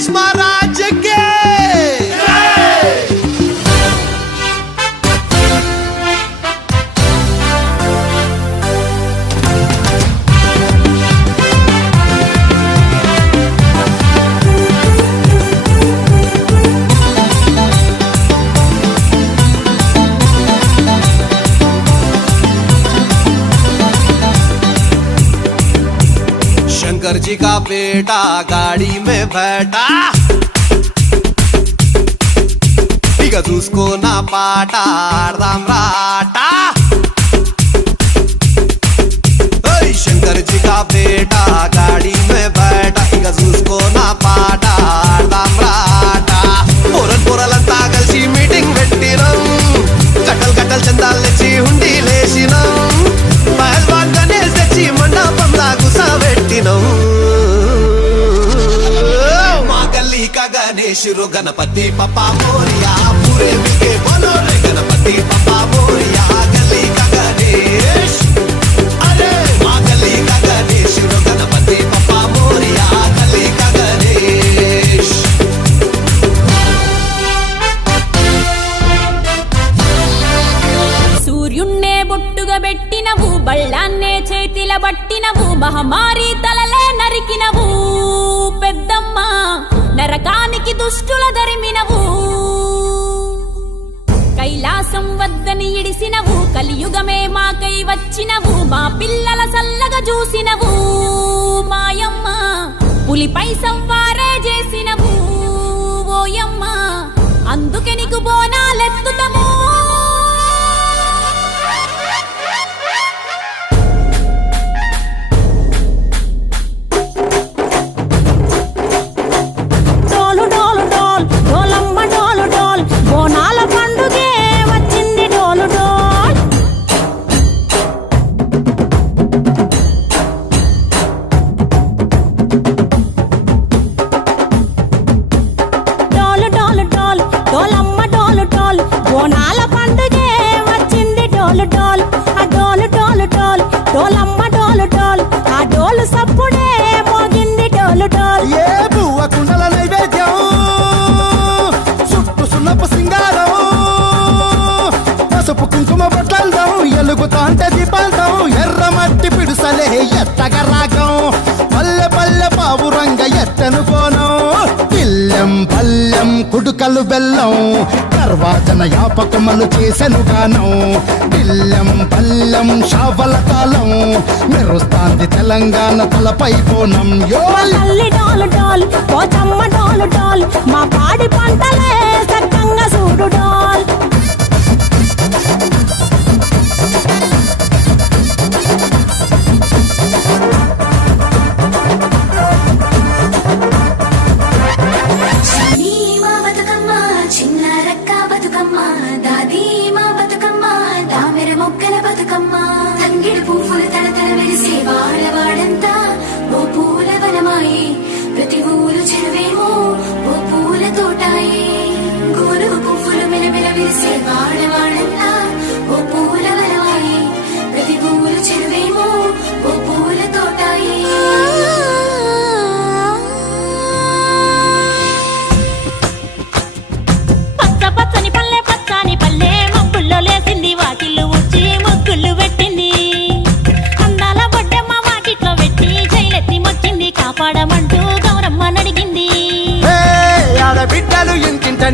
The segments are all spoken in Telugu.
गणेश महाराज के शंकर जी का बेटा गाड़ी में बैठा बिगत उसको ना पाटा राम राटा। शंकर जी का बेटा गाड़ी में बैठा बिगत उसको ना पाटा राम राटा। पोरल पोरलंता कलसी मीटिंग పెట్టినం కట్టల్ కట్టల్ చందాలు తెచ్చి హుండీ లేసినం పహల్వాన్ గణేష్ తెచ్చి మండపంలా గుసబెట్టినం। మా గల్లీ కా గణేష్ रो गणपति पप्पा मोरिया पूरे मिलके बोलो रे गणपति पप्पा मोरिया। गली का गणेश अरे మా గల్లీ కా గణేష్ रो गणपति पप्पा मोरिया गली का गणेश। సూర్యున్నే బొట్టుగా పెట్టినవు బళ్ళాన్నే చేతిల పట్టినవు మహమారి తలలే నరికినవు పెద్దమ్మ నరకానికి దుష్టుల దరిమినవు। కైలాసం వద్దని ఇడిసినవు కలియుగమే మాకై వచ్చినవు మా పిల్లల సల్లగా చూసినవు మాయమ్మ పులిపై సంవారే చేసినవు ఓయమ్మ అందుకే నీకు బోనాలెత్తుతము। ఎత్తగా రాగం పల్లె పల్లె పావురంగ ఎత్తను కోనం పిల్లెం పల్లెం కుడుకలు బెల్లం దర్వాజన యాపకమలు చేసెను గానం పిల్లెం పల్లెం షావల కాలం మెరుస్తాంది తెలంగాణ తలపై కోనం యో డాల్ డాల్ పోచమ్మ డాల్ డాల్ మా పాడి పంటలే సక్కంగా చూడు డాల్।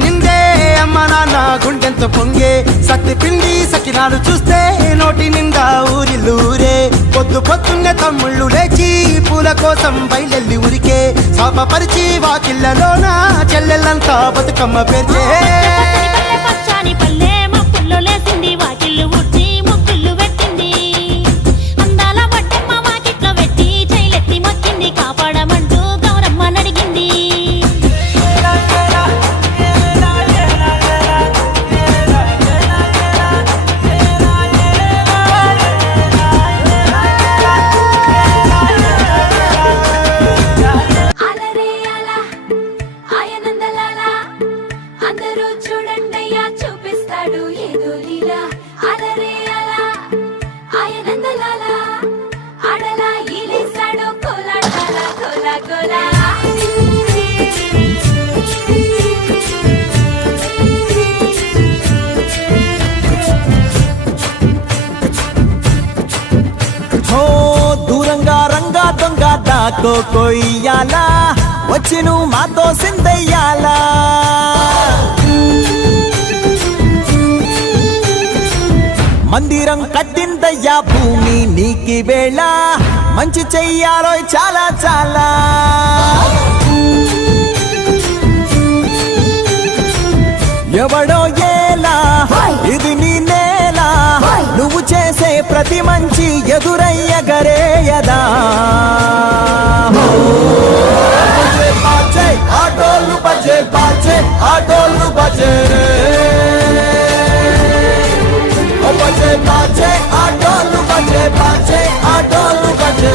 నిందే అమ్మ నాన్న గుండెంతో పొంగే సత్తి పిండి సకినాలు చూస్తే నోటి నిండా ఊరిల్లూరే పొద్దు పొద్దున్నే తమ్ముళ్ళు లేచి పూల కోసం బయలెల్లి ఉరికే శాపపరిచి వాకిళ్ళలోన చెల్లెళ్ళంతా బతుకమ్మ పేర్చే। కోకొయ్యాలా వచ్చి నువ్వు మాతో సిందయ్యాలా మందిరం కట్టిందయ్యా భూమి నీకి వేళ మంచి చెయ్యాలో చాలా చాలా ఎవడో ఏలా ఇది నీ నేల నువ్వు చేసే ప్రతి మంచి ఎదురయ్యగరేయదా ఆటోలు బజే బాజే ఆటోలు బజే బజే బాజే ఆటోలు బజే బాజే ఆటోలు బజే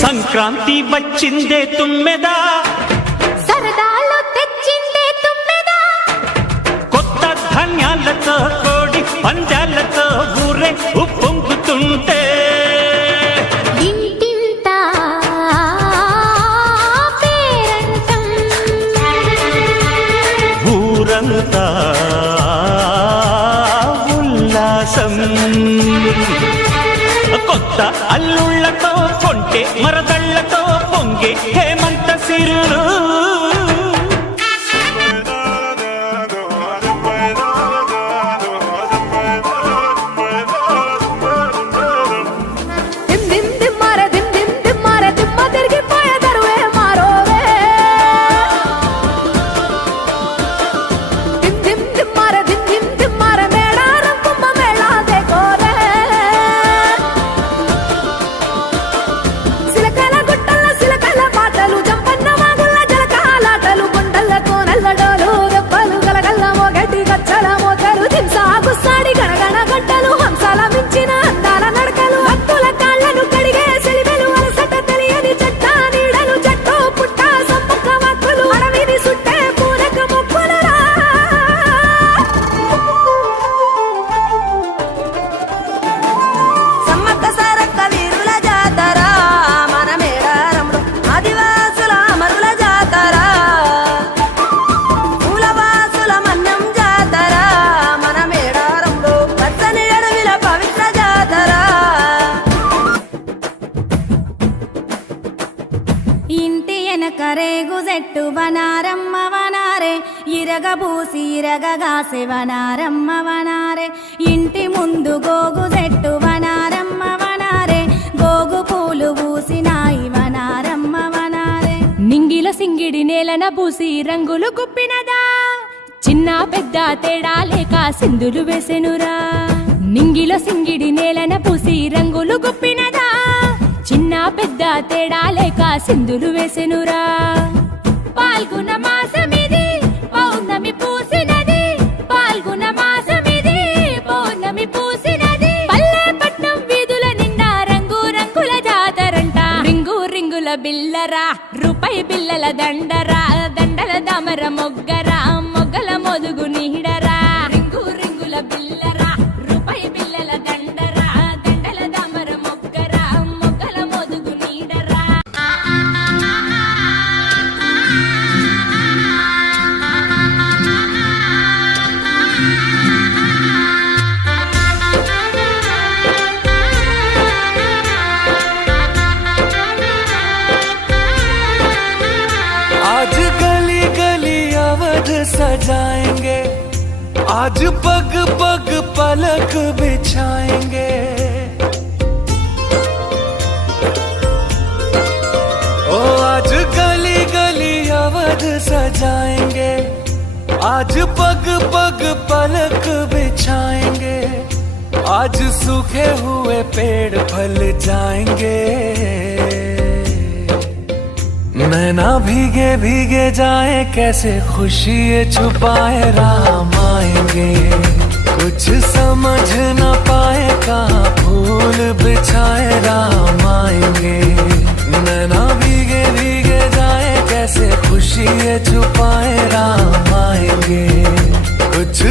సంక్రాంతి వచ్చిందే తుమ్మెదా సరదాలు తెచ్చిందే తుమ్మెదా కొత్త ధాన్యాలతో కోడి పందాలతో ఊరే ఉప్పొంగుతుంటే ఇంటింత పేరంటం ఊరంతా ఉల్లాసం కొత్త అల్లుళ్ళతో కొంటే మరదళ్ళతో పొంగే హేమంత సిరులు దిమ్ దిమ్ దిమ్మార దిమ్ దిమ్ దిమ్మార దిమ్మ తిరిగిపోయే దరువే మారోవే దిమ్ దిమ్ దిమ్మార దిమ్ దిమ్ దిమ్మార మేడారం కుంభ మేళా దేకోరే సిలకల గుట్టల సిలకల పాటలు జంపన్న వాగుల జలకాలాటలు కొండల కోనల్ల డోలు దెబ్బలు గలగల్ల మోగటి గచ్చల మోతలు దింసా గుస్సాడి గణగణ గంటలు హంసాల మించిన అందాల నడకలు భక్తుల కాళ్ళను కడిగే సెలివెలు అలసట తెలియని చెట్ట నీడలు చెట్టు పుట్ట సమ్మక్క వాక్కులు అడవిని సుట్టే పూనక మొక్కులరా సమ్మక్క సారక్క వీరుల జాతర మన మేడారంలో ఆదివాసుల అమరుల జాతర పూలవాసుల మన్యం జాతర మన మేడారంలో పచ్చని అడవిల పవిత్ర జాతర ఇంటి వెనక రేగు చెట్టు వనారమ్మ వనారే ఇరగబూసి ఇరగగాసే వనారమ్మ వనారే ఇంటి ముందు గోగు చెట్టు వనారమ్మ వనారే గోగు పూలు పూసినాయి వనారమ్మ వనారే నింగిల సింగిడి నేలన పూసి రంగులు గుప్పినదా చిన్న పెద్ద తేడా లేక సింధులు వేసెనురా నింగిల సింగిడి నేలన పూసి రంగులు గుప్పినదా చిన్న పెద్ద తేడా లేక సింధులు వేసెనురా పాల్గొన మాసమిది పౌర్ణమి పూసినది పాల్గొన మాసమిది పౌర్ణమి పూసినది పల్లెపట్నం వీధుల నిండా రంగు రంగుల జాతరంట రింగు రింగుల బిల్లరా రూపాయి బిల్లల దండరా దండల దామర మొగ్గరా మొగ్గల మొదుగు నీడరా రింగు రింగుల బిల్లరా రూపాయి బిల్లల దండరా దండల దామర మొగ్గరా మొగ్గల మొదుగు నీడరా आज गली गली अवध सजाएंगे आज पग पग पलक बिछाएंगे ओ आज गली गली अवध सजाएंगे आज पग पग पलक बिछाएंगे आज सूखे हुए पेड़ फल जाएंगे नैना भीगे भीगे जाए कैसे खुशी छुपाए राम आएंगे कुछ समझ न पाए कहाँ फूल बिछाए राम आएंगे नैना भीगे भीगे जाए कैसे खुशी छुपाए राम आएंगे कुछ